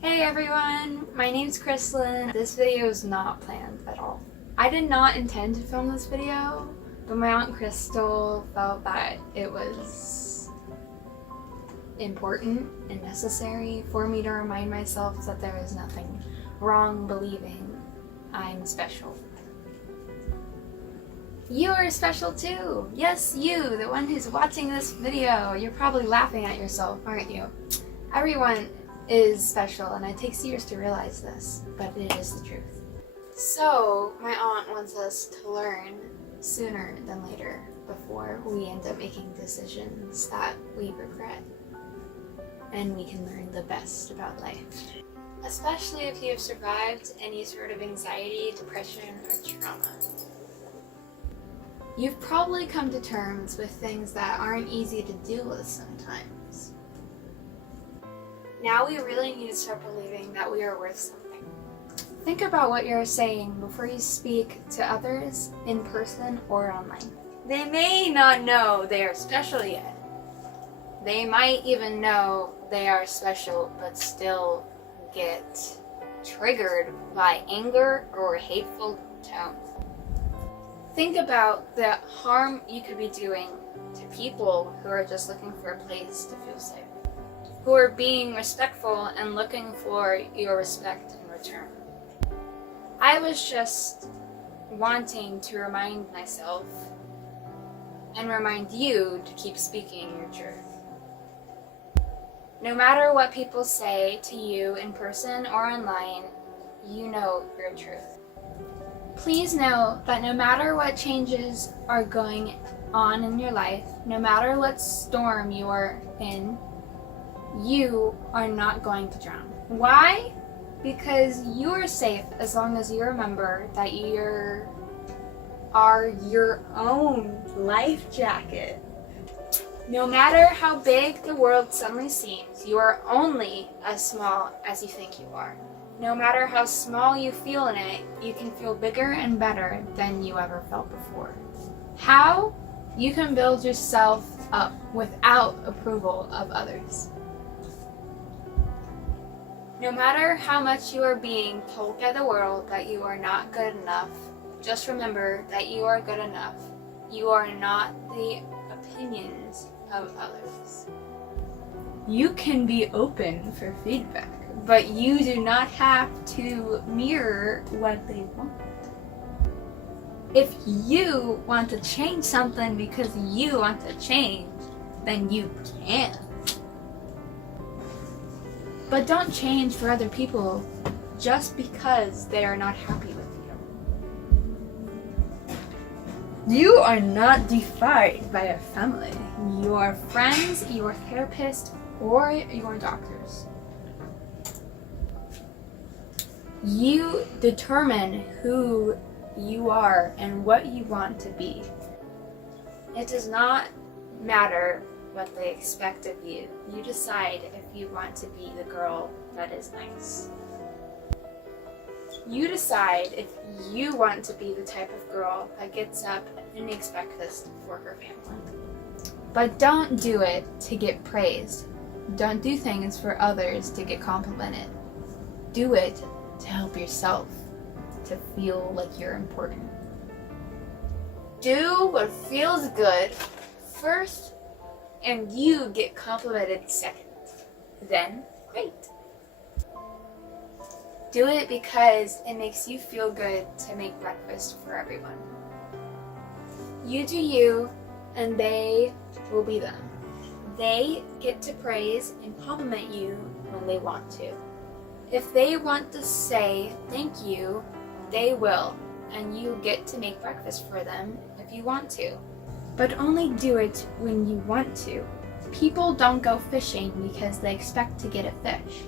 Hey everyone, my name's Krislynn. This video is not planned at all. I did not intend to film this video, but my Aunt Crystal felt that it was important and necessary for me to remind myself that there is nothing wrong believing I'm special. You are special too! Yes, you, the one who's watching this video. You're probably laughing at yourself, aren't you? Everyone is special, and it takes years to realize this, but it is the truth. So, my aunt wants us to learn sooner than later before we end up making decisions that we regret, and we can learn the best about life. Especially if you have survived any sort of anxiety, depression, or trauma. You've probably come to terms with things that aren't easy to deal with sometimes. Now we really need to start believing that we are worth something. Think about what you're saying before you speak to others in person or online. They may not know they are special yet. They might even know they are special but still get triggered by anger or hateful tones. Think about the harm you could be doing to people who are just looking for a place to feel safe, who are being respectful and looking for your respect in return. I was just wanting to remind myself and remind you to keep speaking your truth. No matter what people say to you in person or online, you know your truth. Please know that no matter what changes are going on in your life, no matter what storm you are in, you are not going to drown. Why? Because you are safe as long as you remember that you are your own life jacket. No matter how big the world suddenly seems, you are only as small as you think you are. No matter how small you feel in it, you can feel bigger and better than you ever felt before. How? You can build yourself up without approval of others. No matter how much you are being told by the world that you are not good enough, just remember that you are good enough. You are not the opinions of others. You can be open for feedback, but you do not have to mirror what they want. If you want to change something because you want to change, then you can. But don't change for other people just because they are not happy with you. You are not defined by your family, your friends, your therapist, or your doctors. You determine who you are and what you want to be. It does not matter what they expect of you. You decide if you want to be the girl that is nice. You decide if you want to be the type of girl that gets up and makes breakfast for her family. But don't do it to get praised. Don't do things for others to get complimented. Do it to help yourself to feel like you're important. Do what feels good first, and you get complimented second. Then, great. Do it because it makes you feel good to make breakfast for everyone. You do you, and they will be them. They get to praise and compliment you when they want to. If they want to say thank you, they will, and you get to make breakfast for them if you want to. But only do it when you want to. People don't go fishing because they expect to get a fish.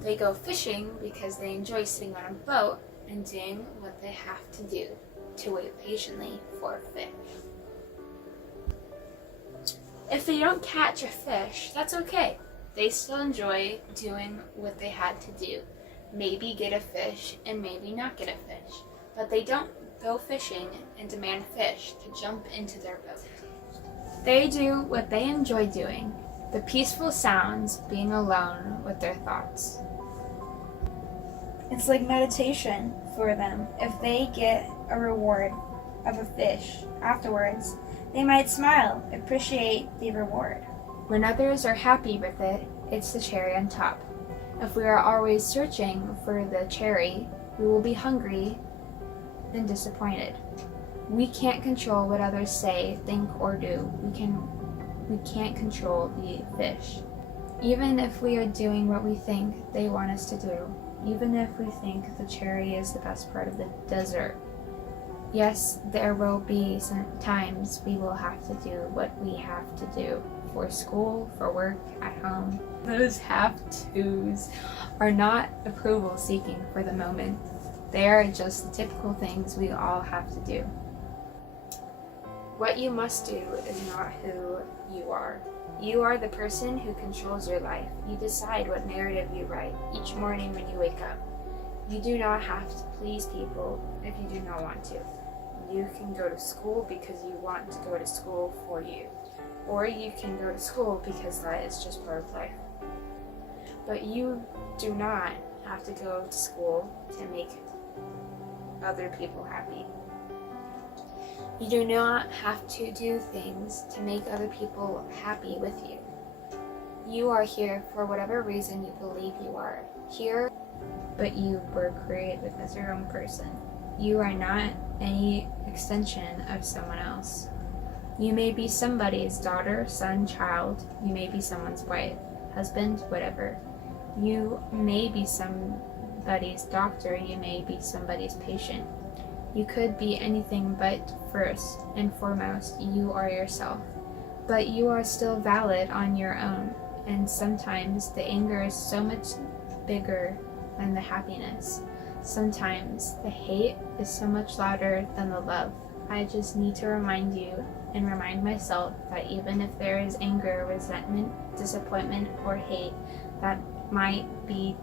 They go fishing because they enjoy sitting on a boat and doing what they have to do to wait patiently for a fish. If they don't catch a fish, that's okay. They still enjoy doing what they had to do. Maybe get a fish and maybe not get a fish. But they don't go fishing and demand fish to jump into their boat. They do what they enjoy doing, the peaceful sounds being alone with their thoughts. It's like meditation for them. If they get a reward of a fish afterwards, they might smile, appreciate the reward. When others are happy with it, it's the cherry on top. If we are always searching for the cherry, we will be hungry and disappointed. We can't control what others say, think, or do. We can't control the fish. Even if we are doing what we think they want us to do, even if we think the cherry is the best part of the dessert, yes, there will be some times we will have to do what we have to do for school, for work, at home. Those have-tos are not approval seeking for the moment. They are just the typical things we all have to do. What you must do is not who you are. You are the person who controls your life. You decide what narrative you write each morning when you wake up. You do not have to please people if you do not want to. You can go to school because you want to go to school for you. Or you can go to school because that is just part of life. But you do not have to go to school to make other people happy. You do not have to do things to make other people happy with you. You are here for whatever reason you believe you are here, but you were created as your own person. You are not any extension of someone else. You may be somebody's daughter, son, child. You may be someone's wife, husband, whatever. You may be somebody's doctor. You may be somebody's patient. You could be anything, but first and foremost, you are yourself. But you are still valid on your own, and sometimes the anger is so much bigger than the happiness. Sometimes the hate is so much louder than the love. I just need to remind you and remind myself that even if there is anger, resentment, disappointment, or hate that might be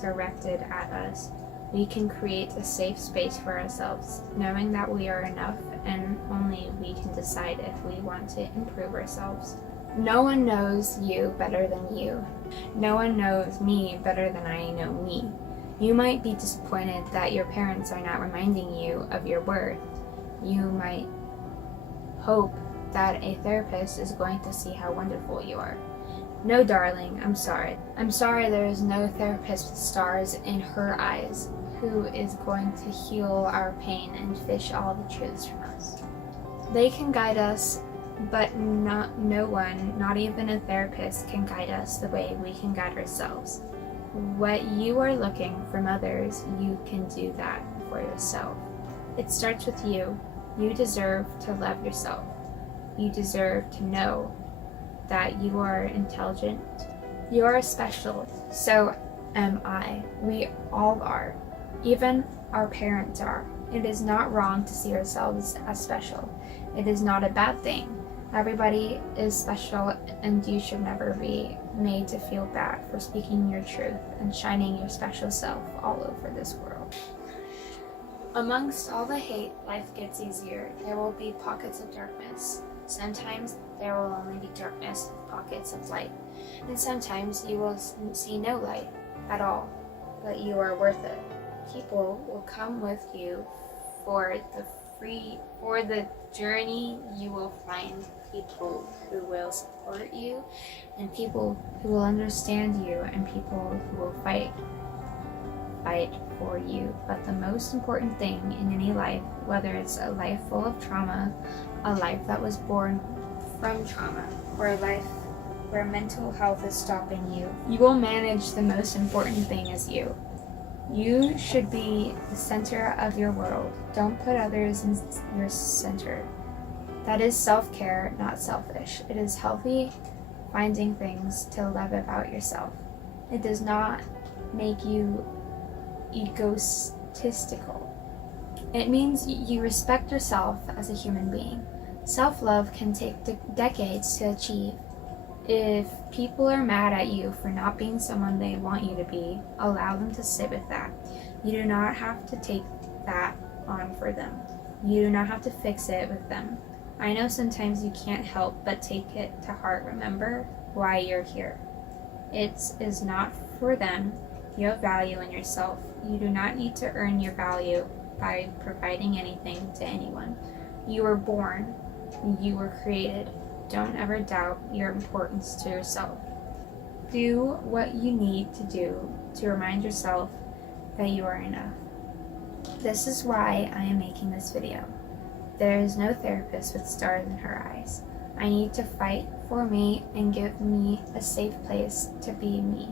directed at us, we can create a safe space for ourselves, knowing that we are enough and only we can decide if we want to improve ourselves. No one knows you better than you. No one knows me better than I know me. You might be disappointed that your parents are not reminding you of your worth. You might hope that a therapist is going to see how wonderful you are. No, darling, I'm sorry. I'm sorry there is no therapist with stars in her eyes who is going to heal our pain and fish all the truths from us. They can guide us, but no one, not even a therapist, can guide us the way we can guide ourselves. What you are looking from others, you can do that for yourself. It starts with you. You deserve to love yourself. You deserve to know that you are intelligent. You are special. So am I. We all are. Even our parents are. It is not wrong to see ourselves as special. It is not a bad thing. Everybody is special, and you should never be made to feel bad for speaking your truth and shining your special self all over this world. Amongst all the hate, life gets easier. There will be pockets of darkness. Sometimes there will only be darkness with pockets of light. And sometimes you will see no light at all, but you are worth it. People will come with you for the journey. You will find people who will support you, and people who will understand you, and people who will fight for you. But the most important thing in any life, whether it's a life full of trauma, a life that was born from trauma, or a life where mental health is stopping you, you will manage the most important thing as you. You should be the center of your world. Don't put others in your center. That is self-care, not selfish. It is healthy finding things to love about yourself. It does not make you egotistical. It means you respect yourself as a human being. Self-love can take decades to achieve. If people are mad at you for not being someone they want you to be, allow them to sit with that. You do not have to take that on for them. You do not have to fix it with them. I know sometimes you can't help but take it to heart. Remember why you're here. It is not for them. You have value in yourself. You do not need to earn your value by providing anything to anyone. You were born. You were created. Don't ever doubt your importance to yourself. Do what you need to do to remind yourself that you are enough. This is why I am making this video. There is no therapist with stars in her eyes. I need to fight for me and give me a safe place to be me.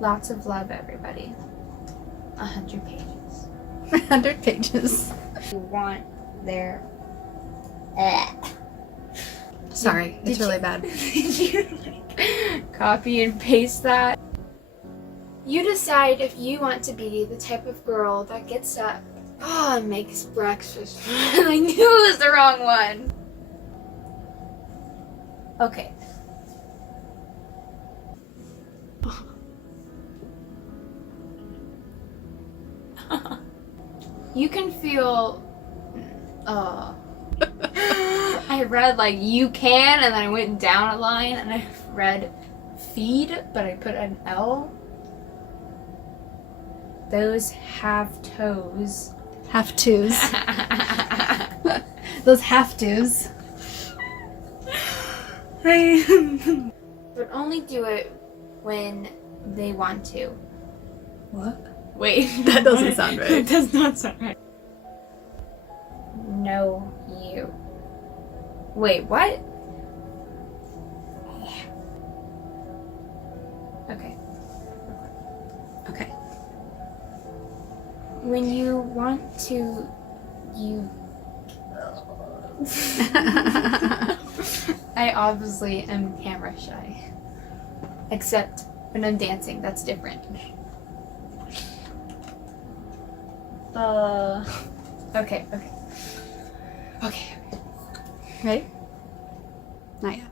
Lots of love, everybody. 100 pages. 100 pages. You want their... Sorry, it's really bad. Did you copy and paste that? You decide if you want to be the type of girl that gets up, and makes breakfast. I knew it was the wrong one. Okay. You can feel... I read like you can, and then I went down a line and I read feed, but I put an L. Those have toes. Have tos. Those have tos. But only do it when they want to. What? Wait. That doesn't sound right. That does not sound right. No, you. Wait, what? Okay. Okay. When you want to, you... I obviously am camera shy. Except when I'm dancing, that's different. Okay. Ready? Not yet.